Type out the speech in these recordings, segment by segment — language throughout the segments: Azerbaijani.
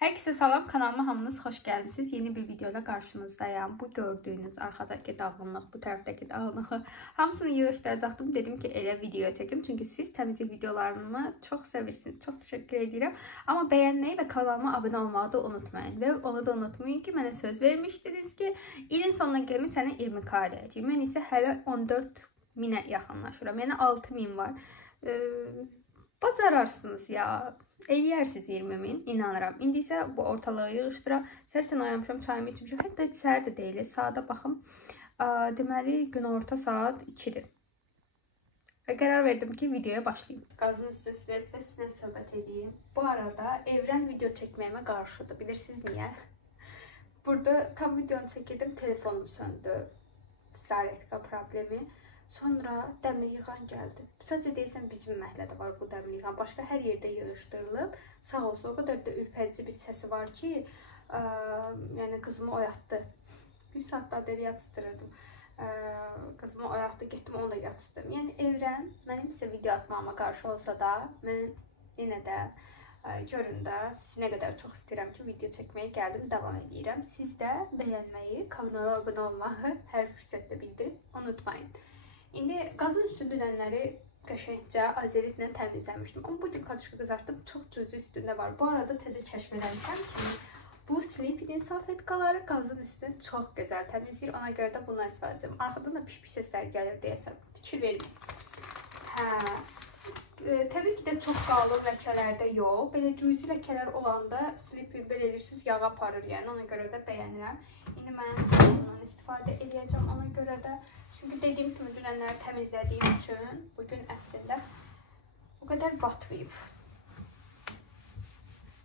Herkese salam, kanalıma hamınız xoş gəlmisiniz. Yeni bir videoyla qarşınızdayım. Bu gördüyünüz arxadakı dağınıq, bu tərəfdəki dağınığı hamısını yığışdıracaqdım. Dedim ki, elə video çəkim. Çünki siz təmizlik videolarını çox sevirsiniz. Çox təşəkkür edirəm. Amma bəyənməyi və kanalıma abunə olmağı da unutmayın. Və onu da unutmayın ki, mənə söz vermişdiniz ki, ilin sonuna gəlmə sənə 20k eləyəcəyim. Mən isə hələ 14.000-ə yaxınlaşıram. Yəni 6.000 var. Bacararsınız ya. Eləyərsiniz 20.000, inanıram. İndi isə bu ortalığı yığışdıram. Səhər oyanmışam, çayımı içmişəm. Hətta səhər də deyil, saata baxım. Deməli, günorta saat 2-dir. Və qərar verdim ki, videoya başlayayım. Qazın üstü stresdə sizinlə söhbət edeyim. Bu arada Evren video çəkməyimə qarşıdır. Bilirsiniz niyə? Burada tam videonu çəkirdim, telefonum söndü. Zaretka problemi. Sonra dəmir yığan gəldi. Sadəcə deyəsən bizim məhəllədə var bu dəmir yığan. Başqa hər yerdə yığışdırılıb. Sağ olsun, o qədər də ürpədici bir səsi var ki, yəni qızımı oyatdı. Bir saatda da yatıstırırdım. Qızımı oyatdı, getdim onu da yatıstırdım. Yəni Evren mənim sizə video atmağıma qarşı olsa da, mən yenə də görün də sizi nə qədər çox istəyirəm ki, video çəkməyə gəldim, davam edirəm. Siz də bəyənməyi, kanala abunə olmağı hər fürsətdə bildirib unutmayın. İndi qazın üstü dünənləri qəşəngcə azeritlə təmizləmişdim. Amma bugün kartuşka qızartdım, çox cüzi üstündə var. Bu arada təzə kəşf eləmişəm ki, bu Sleepy'nin salfetkaları qazın üstünü çox gözəl təmizləyir. Ona görə də bundan istifadə edəcəm. Arxadan da piş-piş səslər gəlir deyəsən. Fikir verin. Təbii ki də çox qalın ləkələrdə yox. Belə cüzi ləkələr olanda Sleepy belə edirsiniz, yağ aparır yəni. Ona görə də bəyənirəm. İndi mən bundan istifadə edəcəm ona görə də. Çünki dediyim kimi dünənləri təmizlədiyim üçün bugün əslində o qədər batmayıb.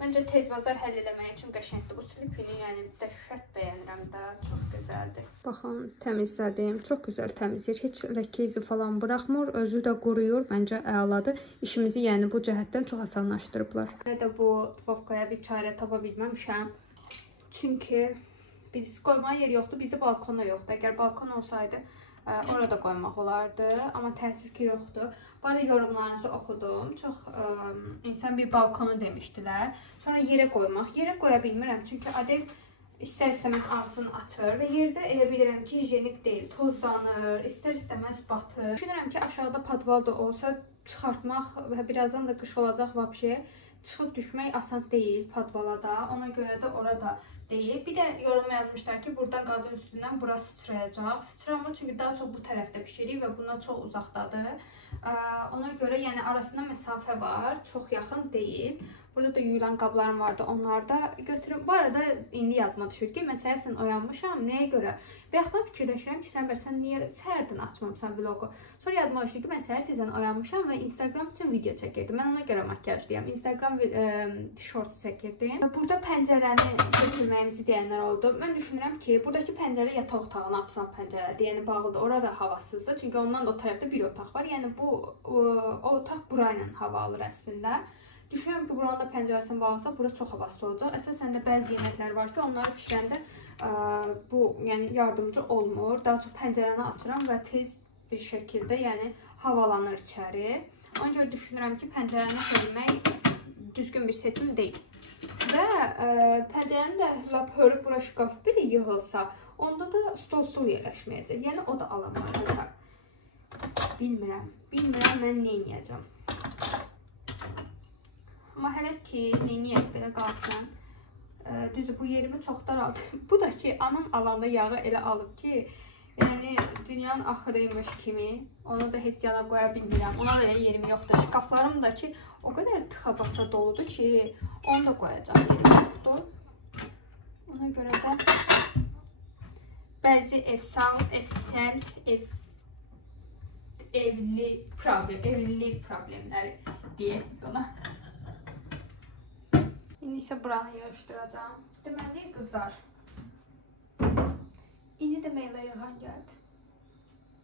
Məncə tez bazar həll eləmək üçün qəşəngdir. Bu Sleepy'ni yəni dəhşət bəyənirəm də, çox gözəldir. Baxın, təmizlədim. Çox gözəl təmizləyir. Heç ləkə izi falan buraxmır. Özü də quruyur. Məncə əladır. İşimizi yəni bu cəhətdən çox asanlaşdırıblar. Mən də bu dvovkaya bir çarə tapa bilməmişəm. Çünki biz qoymağa yer yoxdur. Bizdə balkon da yoxdur. Əgər balkon olsaydı orada qoymaq olardı, amma təəssüf ki, yoxdur. Bu arada yorumlarınızı oxudum. Çox insan bir balkonu demişdilər. Sonra yerə qoymaq. Yerə qoya bilmirəm, çünki Adel istər-istəməz ağzını açır və yerdə elə bilirəm ki, higienik deyil, tozlanır, istər-istəməz batır. Düşünürəm ki, aşağıda padval da olsa çıxartmaq və birazdan da qış olacaq vəbşə, çıxıb düşmək asan deyil padvala da. Ona görə də orada deyil. Bir də yoruma yazmışlar ki, buradan qazın üstündən bura sıçrayacaq. Sıçramır, çünki daha çox bu tərəfdə pişirik və bundan çox uzaqdadır. Ona görə yəni arasında məsafə var, çox yaxın deyil. Burada da yuyulan qablarım vardı, onları da götürüm. Bu arada indi yadıma düşür ki, mən səhərsən oyanmışam, nəyə görə? Bayaqdan fikirləşirəm ki, sən niyə səhərdən açmamısan vlogu? Sonra yadıma düşdü ki, mən səhər tezdən oyanmışam və Instagram üçün video çəkirdim. Mən ona görə makyajlıyam. Instagram shorts çəkirdim. Burada pəncərəni götürməyimizi deyənlər oldu. Mən düşünürəm ki, buradakı pəncərə yataq otağına açılan pəncərədir. Yəni bağlıdır. Orada havasızdır. Çünki ondan da o tərəfdə bir otaq var. Yəni bu otaq burayla hava alır əslində. Düşünürəm ki, buranın da pəncərəsini bağlasa, bura çox havasız olacaq. Əsasən də bəzi yeməklər var ki, onları pişirəndə bu yəni yardımcı olmur. Daha çox pəncərəni açıram və tez bir şəkildə yəni havalanır içəri. Ona görə düşünürəm ki, pəncərəni hörmək düzgün bir seçim deyil. Və pəncərəni də lap hörüb bura şkaf biri yığılsa, onda da stol-stol yerləşməyəcək. Yəni o da alamayacaq. Bilmirəm mən nə edəcəm. Amma hələ ki, neyniyək belə qalsın. Düzü, bu yerimi çox daraldı. Bu da ki, anam alanda yağı elə alıb ki, yəni dünyanın axırıymış kimi. Onu da heç yana qoya bilmirəm. Ona da yerim yoxdur. Şkaflarım da ki, o qədər tıxa basa doludur ki, onu da qoyacaq yerim yoxdur. Ona görə də bəzi evlilik problemləri deyək biz ona. İndi isə buranı yığışdıracağım. Deməli, qızlar. İndi də meyvə yığan gəldi.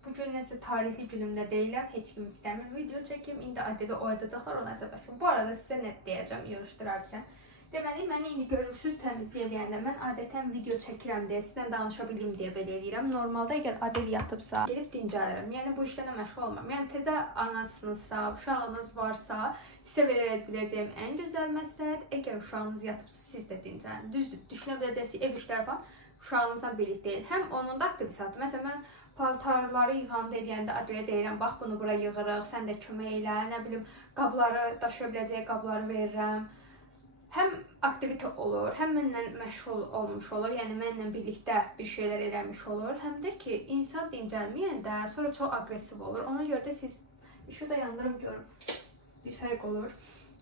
Bugün nəsə tarixli günümdə deyiləm, heç kim istəmir video çəkim. İndi Adeli oyadacaqlar, ona əsəbəşim. Bu arada sizə nə deyəcəm yığışdırarkən. Deməli, məni indi görürsünüz təmizlik eləyəndə mən adətən video çəkirəm deyə, sizdən danışa bilim deyə belə eləyirəm. Normalda əgər Adel yatıbsa, gedib dincəlirim. Yəni bu işlərlə məşğul olmam. Yəni təzə anasınızsa, uşağınız varsa, sizə verə biləcəyim ən gözəl məsləhət, əgər uşağınız yatıbsa, siz də dincəlin. Düzdür, düşünə biləcəksiniz ev işləri falan uşağınızla birlikdə deyil. Həm onun da aktivitetdir. Məsələn, mən paltarları yığanda eləyəndə Adelə deyirəm, bax bunu bura yığırıq, sən də kömək elə, nə bilim, qabları, daşıya biləcəyi qabları verirəm. Həm aktivite olur, həm mənlə məşğul olmuş olur, yəni mənlə birlikdə bir şeylər eləmiş olur. Həm də ki, insan dincəlməyəndə sonra çox aqressiv olur. Ona görə də siz, işi də yandırım görüm, bir fərq olur.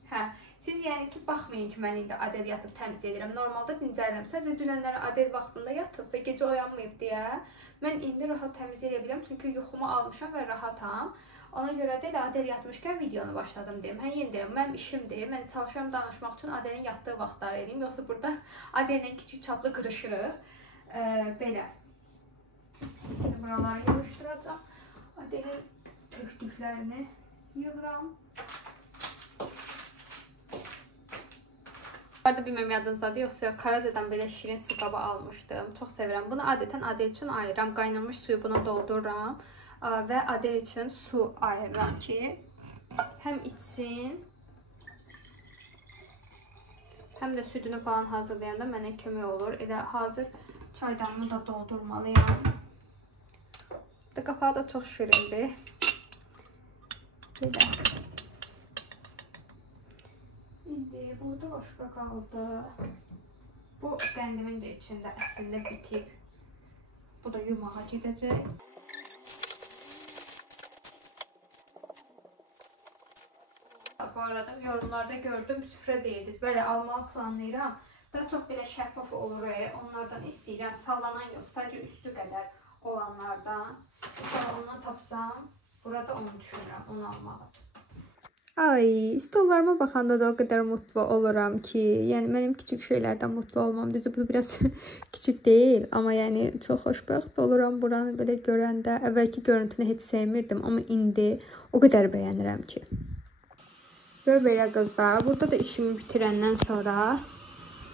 Hə, siz yəni ki, baxmayın ki, mən indi Adel yatıb təmiz edirəm. Normalda dincəlirəm. Sadəcə dünənləri Adel vaxtında yatıb və gecə oyanmayıb deyə mən indi rahat təmiz edə biləm. Çünki yuxumu almışam və rahatam. Ona görə də Adel yatmışkən videonu başladım deyim. Hə, yeni deyirəm, mənim işimdir. Mən çalışıram danışmaq üçün Adelin yatdığı vaxtları edeyim. Yoxsa burada Adellə kiçik çaplı qırışırıq. Belə. Şimdi buraları yığışdıracağım. Adelin tökdüklərini yığıram. Arada bilməm yadınızdadır, yoxsa Karadzadan belə şirin su qabı almışdım. Çox sevirəm. Bunu adətən Adel üçün ayıram. Qaynamış suyu buna doldururam. Və Adel üçün su ayırıram ki, həm içsin, həm də südünü falan hazırlayanda mənə kömək olur. Elə hazır çaydanını da doldurmalıyam. Qapağı da çox şirindir. Belə. İndi burada başqa qaldı. Bu qəndimin də içində əslində bitib. Bu da yumağa gedəcək. Bu arada yorumlarda gördüm, süfrə deyirdiniz. Belə almağı planlayıram. Daha çox belə şəffaf olur. Onlardan istəyirəm. Sallanan yox, sadəcə üstü qədər olanlardan. Ondan tapsam, burada onu düşünürəm, onu almağı. Ay, stollarıma baxanda da o qədər mutlu oluram ki, yəni mənim kiçik şeylərdən mutlu olmam. Düzü bu biraz kiçik deyil, amma yəni çox xoşbəxt oluram buranı belə görəndə. Əvvəlki görüntünü heç sevmirdim, amma indi o qədər bəyənirəm ki. Gör belə qızlar, burada da işimi bitirəndən sonra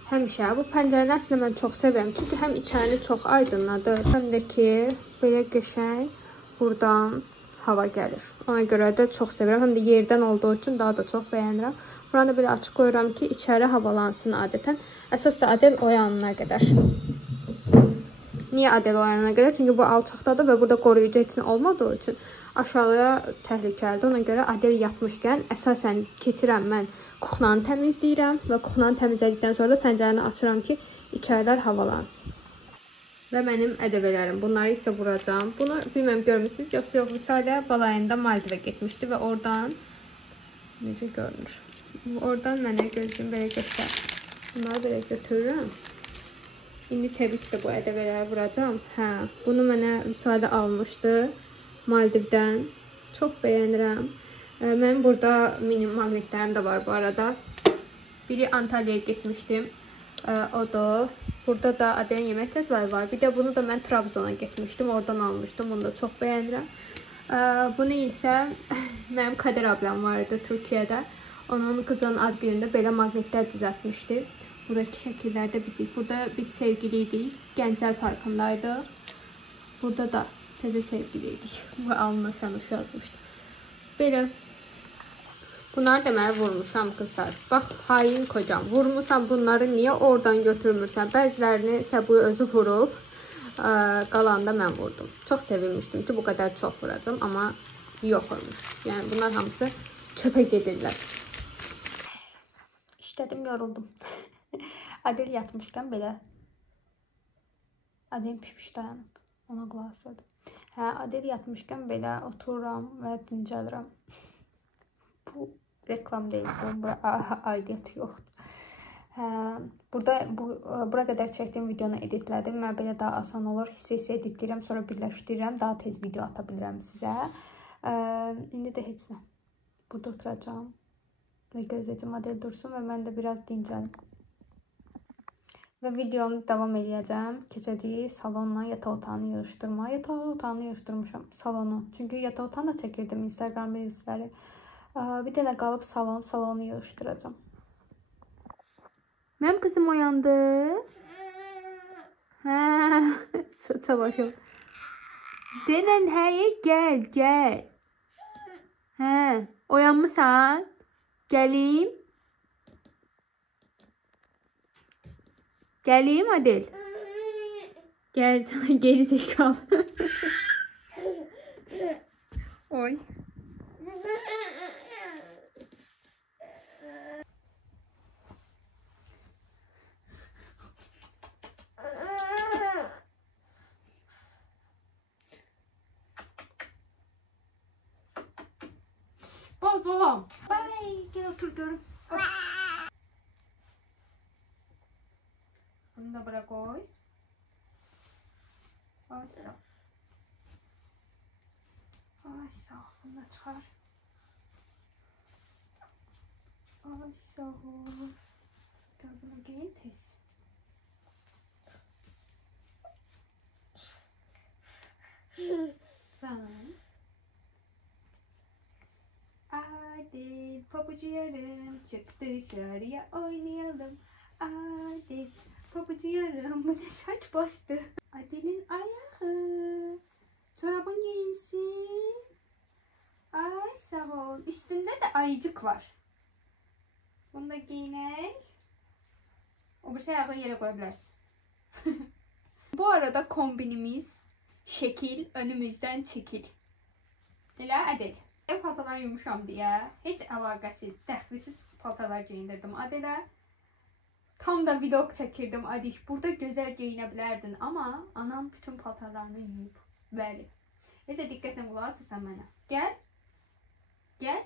həmişə bu pəncərəni əslində mən çox sevirəm. Çünki həm içərini çox aydınladır, həm də ki belə qəşəng buradan hava gəlir. Ona görə də çox sevirəm. Həm də yerdən olduğu üçün daha da çox bəyənirəm. Buranı da belə açıq qoyuram ki, içəri havalansın adətən. Əsas da Adel oyanana qədər. Niyə Adel oyanana qədər? Çünki bu alçaqdadır və burada qoruyucu heç nə olmadığı üçün aşağıya təhlükəlidir. Ona görə Adel yatmışkən əsasən keçirəm mən kuxnanı təmizləyirəm və kuxnanı təmizlədikdən sonra da pəncərəni açıram ki, içərilər havalansın. Və mənim ədəbələrim. Bunları isə vuracam. Bunu bilməm görmüsünüz, yoxsa yox, Visalə balayında Maldivə getmişdi və oradan necə görünür? Oradan mənə gözüm belə göstər. Bunları belə götürürəm. İndi təbii ki də bu ədəbələri vuracam. Hə, bunu mənə Visalə almışdı Maldivdən. Çox bəyənirəm. Mənim burada mini maqnitlərim də var bu arada. Biri Antalya'ya getmişdim. O da. Burada da Adelin yemək cədvəli var. Bir də bunu da mən Trabzona getmişdim. Oradan almışdım. Bunu da çox bəyənirəm. Bunu isə mənim Kader ablam var idi Türkiyədə. Onun qızının ad günündə belə maqnitlər düzəltmişdi. Buradakı şəkillərdə bizik. Burada biz sevgiliydik. Gənclər parkındaydıq. Burada da təzə sevgiliydik. Bu alnına Sənuş yazmışdı. Belə. Bunları deməli vurmuşam qızlar. Bax, hain kocam. Vurmuşam bunları, niyə oradan götürmürsən? Bəzilərini Səbuy özü vurub, qalanda mən vurdum. Çox sevinmişdim ki, bu qədər çox vuracam, amma yox olmuş. Yəni bunlar hamısı çöpə gedirlər. İşlədim, yoruldum. Adel yatmışkən belə. Adel pişmiş dayanıb. Ona qulaq asırdım. Hə, Adel yatmışkən belə otururam və dincəlirəm. Bu reklam deyil, bura aidiyyəti yoxdur. Bura qədər çəkdiyim videonu editlədim. Mən belə daha asan olur. Hissə editləyirəm, sonra birləşdirirəm. Daha tez video ata bilirəm sizə. İndi də heç nə. Burada oturacağım və gözləyəcəm Adel dursun və mən də biraz dincəlim. Və videomu davam edəcəm. Keçəcəyik salonla yataq otağını yığışdırma. Yataq otağını yığışdırmışam, salonu. Çünki yataq otağını da çəkirdim Instagram reelsləri. Bir dənə qalıb salonu yığışdıracam. Mənim qızım oyandı. Hə, çabaşım. Denən həyə gəl. Hə, oyanmısan? Gəlim. Gəlim Adel. Gəl sana geri zekalı. Oy. Babam. Ay, gel otur görüm. Bunu da bırak koy. Ay sağ. Ay sağ. Bunu da çıkar. Ay sağ ol. Gel bunu giyin tez. Sen. Adel pabucu yarım çık dışarıya oynayalım. Adel pabucu yarım bu ne saç bastı. Adel'in ayağı. Çorabın giyinsin. Ay sağ ol. Üstünde de ayıcık var. Bunu da giyinek. O bir şey ayağı yere koyabilirsin. Bu arada kombinimiz şekil önümüzden çekil. Elə Adel. Paltalar yumuşam deyə heç əlaqəsiz, dəxlisiz paltalar geyindirdim Adelə. Tam da vlog çəkirdim. Adel, burada gözəl geyinə bilərdin, amma anam bütün paltarlarını yuyub. Bəli. Necə diqqətlə qulaq asırsan mənə. Gəl. Gəl.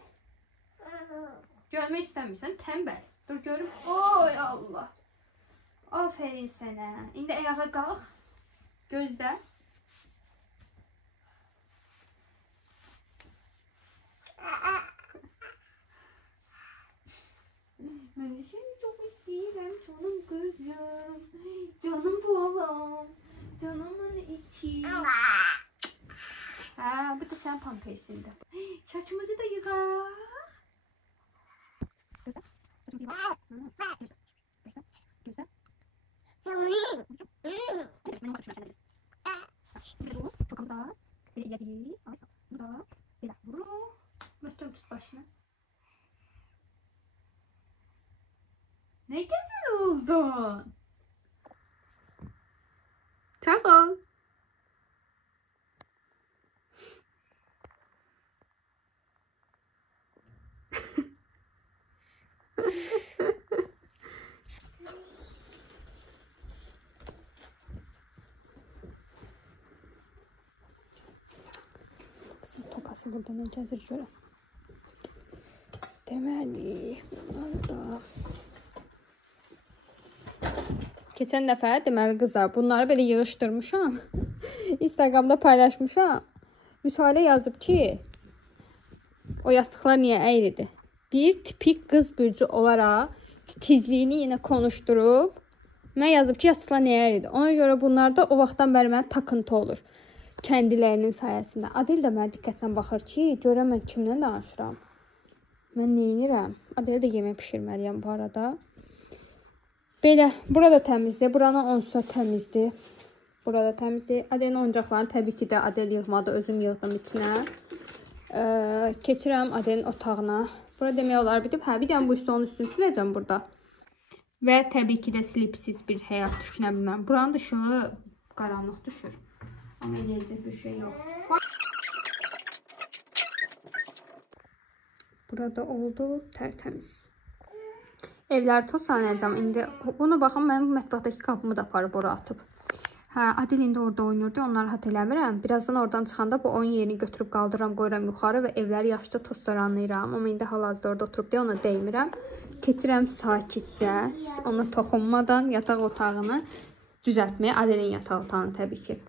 Görmək istəmirsən, tənbəl. Dur görüm. Oy Allah. Aferin sənə. İndi ayağa qalx. Gözlə. Ben de seni çok isterim canım kızım. Canım balam. Canımın içi. Ha, bu da sen pampersinde. Saçımızı da yıkar. Ne güzel oldun. Sağ ol. Kızın tokası burada ne gəzir görəm. Deməli, bunlar da... Keçən dəfə deməli qızlar bunları belə yığışdırmışam. Instagramda paylaşmışam. Müsahilə yazıb ki, o yastıqlar niyə əyridir? Bir tipik qız bürcü olaraq titizliyini yenə konuşdurub mən yazıb ki, yastıqlar niyə əyridir? Ona görə bunlar da o vaxtdan bəri mənə takıntı olur. Kəndilərinin sayəsində. Adel də mənə diqqətlə baxır ki, görəm mən kimlə danışıram. Mən neyinirəm? Adel də yemək pişirməliyəm bu arada. Belə, burada təmizdir. Buranın onsuz təmizdir. Burada təmizdir. Adelin oyuncaqlarını təbii ki də Adel yığmadı. Özüm yığdım içinə. Keçirəm Adelin otağına. Burada demək olar bitib. Hə, bir dənə bu stolun üstünü siləcəm burada. Və təbii ki də silipsiz bir həyat düşünə bilməm. Buranın ışığı qaranlıq düşür. Amma eləyəcək bir şey yox. Burada oldu tərtəmiz. Evləri toz sanayacağım. İndi bunu baxın, mənim mətbəxdəki qapımı da aparıb ora atıb. Hə, Adel indi orada oynayırdı. Onları rahat eləmirəm. Birazdan oradan çıxanda bu oyun yerini götürüb qaldırıram, qoyuram yuxarı və evləri yaxşıca tozlandıram. Amma indi hal-hazırda orada oturub deyə ona değmirəm. Keçirəm sakitcə, ona toxunmadan yataq otağını düzəltməyə. Adelin yataq otağını təbii ki.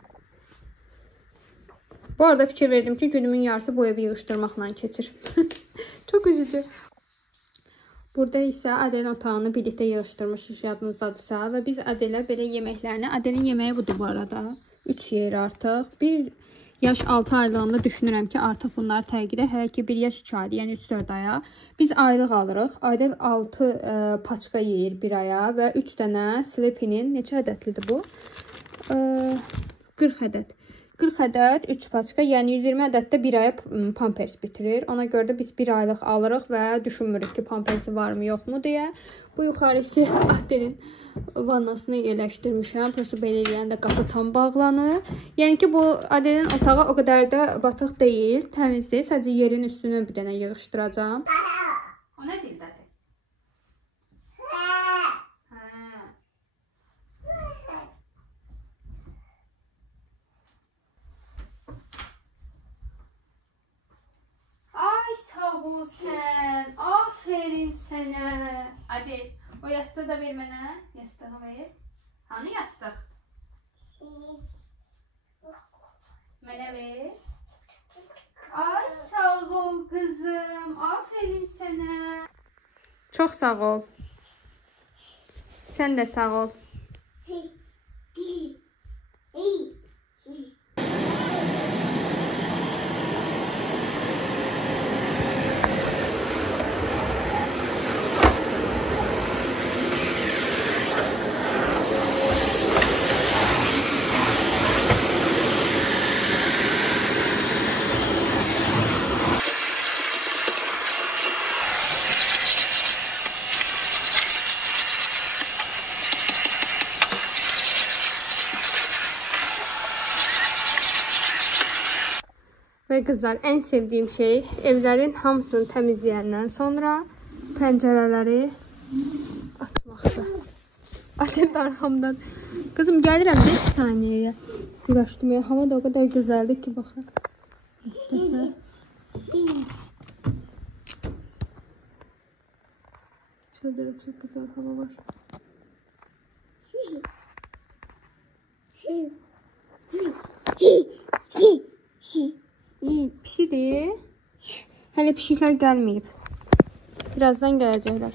Bu arada fikir verdim ki, günümün yarısı bu evi yığışdırmaqla keçir. Çok üzücü. Burada isə Adelin otağını birlikdə yığışdırmışıq, yadınızdadırsa. Və biz Adelə belə yeməklərini... Adelin yeməyi budur bu arada. 3 yer artıq. Bir Yaş 6 aylığında düşünürəm ki, artıq bunlar tərk edək. Hələ ki 1 yaş 2 aydır, yəni 3-4 aya. Biz aylıq alırıq. Ayda 6 paçka yeyir 1 aya və 3 dənə Sleepy'nin neçə ədədlidir bu? 40 ədəd. 40 ədəd 3 paçka, yəni 120 ədəddə 1 aya pampers bitirir. Ona görə də biz 1 aylıq alırıq və düşünmürük ki, pampersi varmı, yoxmu deyə. Bu yuxarısı Adelin vannasını yerləşdirmişəm. Prosto belə eləyəndə qapı tam bağlanır. Yəni ki, bu Adelin otağı o qədər də batıq deyil, təmiz deyil. Sadəcə yerin üstünü bir dənə yığışdıracağım. O nə deyil zaten? Ay sağ ol sən. Aferin sənə. Adel, o yastığı da ver mənə. Yastığı ver. Hanı yastıq? Mənə ver. Ay sağ ol kızım. Aferin sənə. Çox sağ ol. Sən də sağ ol. Ve kızlar, en sevdiğim şey evlerin hamısını temizleyenden sonra pencereleri açmaktı. Atel arkamdan. Kızım gelirəm 5 saniyeye. Güləşdirməyə. Hava da o kadar güzeldi ki bakın. Çölde de çok güzel hava var. Pişidir. Hələ pişiklər gəlməyib. Birazdan gələcəklər.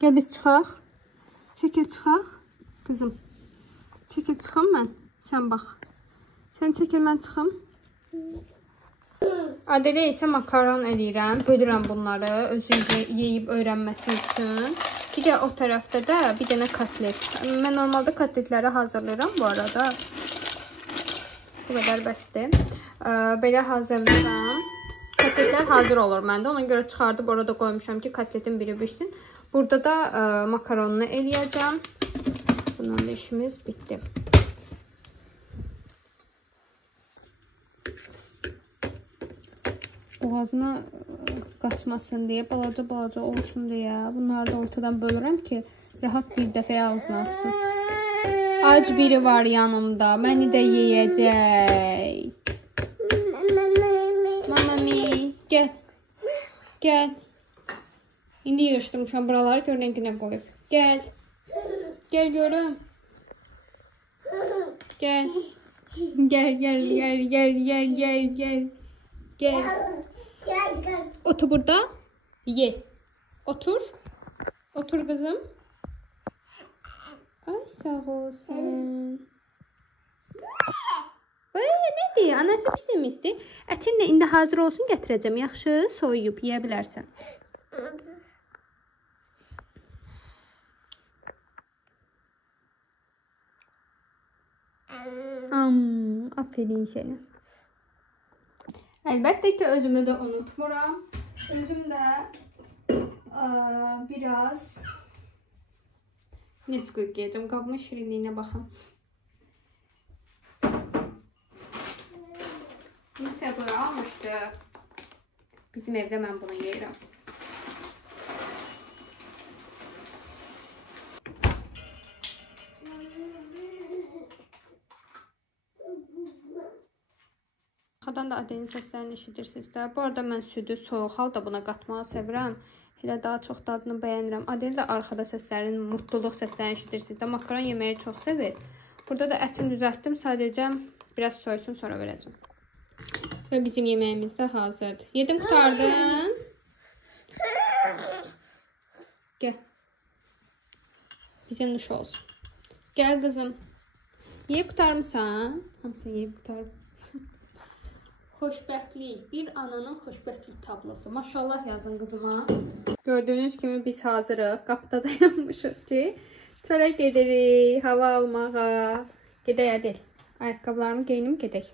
Gəl biz çıxaq. Çəkil çıxaq. Kızım. Çəkil çıxam mən. Sən bax. Sən çəkil, mən çıxam. Adelə isə makaron eləyirəm. Bölürəm bunları özü yeyib öyrənməsi üçün. Bir də o tərəfdə də bir dənə kotlet. Mən normalda kotletləri hazırlayıram bu arada. Bu qədər bəsdir. Belə hazırlayıram. Kotletlər hazır olur məndə. Ona görə çıxardıb orada qoymuşam ki, kotletin biri bişsin. Burada da makaronunu eləyəcəm. Bundan da işimiz bitdi. Boğazına qaçmasın deyə, balaca olsun deyə bunları da ortadan bölürəm ki, rahat bir dəfə ağzına atsın. Ac biri var yanımda, məni də yeyəcək. Mamami, gəl. Gəl. İndi yığışdırmışam buraları, gör rənginə qoyub. Gəl. Gəl görüm. Gəl. Gəl. Otur burada. Ye. Otur. Otur kızım. Ay sağ olsun. Nədir? Anası pişirmişdi. Ətin də indi hazır olsun gətirəcəm. Yaxşı, soyuyub yeyə bilərsən. Aferin sənə. Əlbəttə ki, özümü də unutmuram. Özüm də biraz Nesquik yiyəcəm. Qabımın şirinliyinə baxın. Kimsə bunu almışdı. Bizim evdə mən bunu yeyirəm. Arxadan da Adelin səslərini eşidirsiniz də. Bu arada mən südü soyuq halda buna qatmağı sevirəm. Elə daha çox dadını bəyənirəm. Adel də arxada səslərin, mutluluq səslərini eşidirsiniz də. Makaron yeməyi çox sevir. Burada da ətini düzəltdim. Sadəcə biraz soysun, sonra verəcəm. Və bizim yeməyimiz də hazırdır. Yedim, qurtardın. Gəl. Bizə nuş olsun. Gəl qızım. Yeyib qutarmısan? Hamısını yeyib qutarım. Xoşbəxtlik, bir ananın xoşbəxtlik tablosu. Maşallah yazın qızıma. Gördüyünüz kimi biz hazırıq. Qapıda dayanmışıq ki, çölə gedirik, hava almağa. Gedək Adel. Ayaqqabılarımı geyinim, gedək.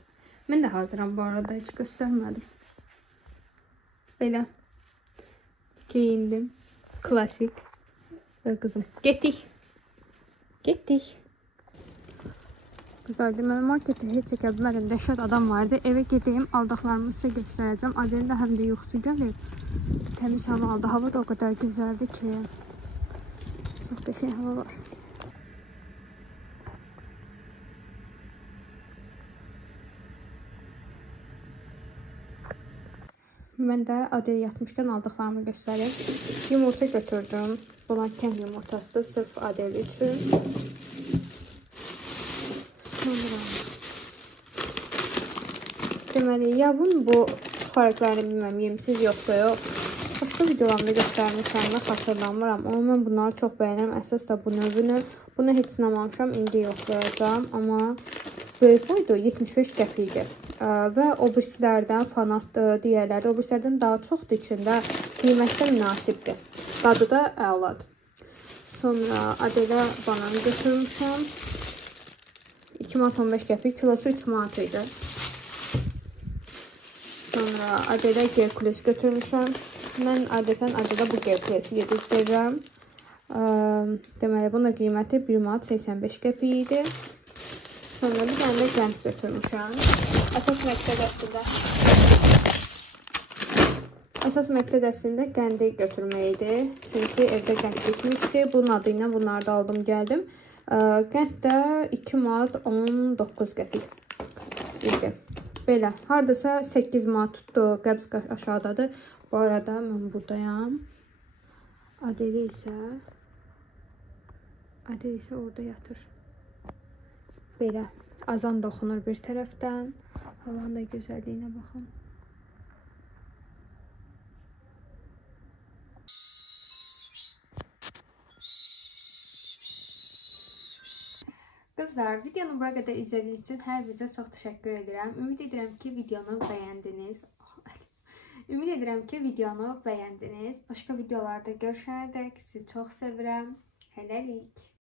Mən də hazıram bu arada, heç göstərmədim. Belə. Geyindim. Klasik. Və qızım. Getdik. Getdik. Qızlar, deməli marketə heç çəkə bilmədim. Dəhşət adam vardı. Evə gedeyim, aldıqlarımı sizə göstərəcəm. Adelin də həm də yuxusu gəlir. Təmiz hava aldı. Hava da o qədər gözəldir ki. Çox qəşəng hava var. Mən də Adel yatmışkən aldıqlarımı göstərim. Yumurta götürdüm. Buna kənd yumurtasıdır, sırf Adel üçün. Deməli, yavun bu xarəklərini bilməm, yemsiz yoxsa yox. Başqa videolarımda göstərmişəm, xatırlamıram. Amma mən bunları çox bəyənəm. Əsas da bu növünü. Bunu heç sinamamışam, indi yoxlayacağım. Amma böyük boydu, 75 qəpikdir. Və o birisilərdən fanatdır, digərlərdə. O birisilərdən daha çoxdur içində. Qiymətdə münasibdir. Dadı da əladır. Sonra Adelə bananı götürmüşəm. 2 manat 15 qəpik, kilosu 3 manat idi. Sonra Adelə Gerkules götürmüşəm. Mən adətən Adelə bu Gerkulesi yedizdirirəm. Deməli, bunun da qiyməti 1 manat 85 qəpik idi. Sonra bir dənə də qənd götürmüşəm. Əsas məqsəd əslində qəndi götürmək idi. Çünki evdə qənd bitmişdi. Bunun adı ilə bunları da aldım, gəldim. Qənd də 2 manat 19 qəpik idi. Belə, haradasa 8 manat tutdu, qəbz aşağıdadır. Bu arada mən buradayam. Adel isə orada yatır. Belə, azan da oxunur bir tərəfdən. Havanın da gözəlliyinə baxın. Qızlar, videonu bura qədər izlədiyiniz üçün hər birinize çox təşəkkür edirəm. Ümid edirəm ki, videonu bəyəndiniz. Başqa videolarda görüşənədək sizi çox sevirəm. Hələlik.